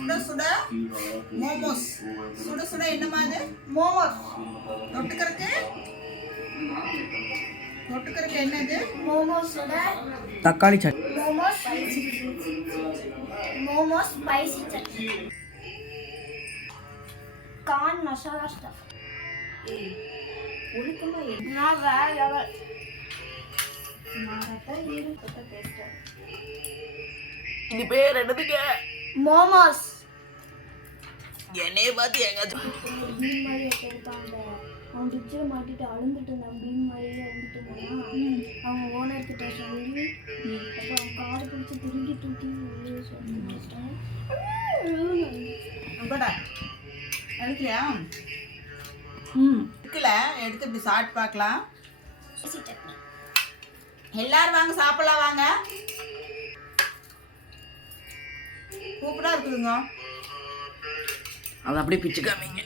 சுட சுட மோமோஸ். சுட சுட என்னமா அது? மோமோஸ். தொட்டுக்கறக்கு என்னது? மோமோஸ் சுட தக்காளி chutney. Momos spicy chutney. Corn masala stuff. ஒழுக்கமா நான் வேற லெவல். இது பேர் என்னதுங்க? மோமோஸ். என்னைய பார்த்து எங்காச்சும் பீம் மாதிரி எடுத்தாங்க. அவன் சுவிட்சில் மாட்டிட்டு அழுந்துட்டு இருந்தான். பீம் மாதிரியே அழுந்துட்டு இருந்தான். அவங்க ஓனர் கிட்ட சொல்லி அப்போ அவன் கார் பிடிச்சி திரும்பி தூக்கி வெளியே சொல்லிட்டான். எடுக்கிறியா? இருக்குல்ல, எடுத்து இப்படி சாப்பிட்டு பார்க்கலாம். எல்லாரும் வாங்க சாப்பிடலாம், வாங்க. சூப்பரா இருக்குதுங்க. அதை அப்படியே பிச்சு காமிங்க.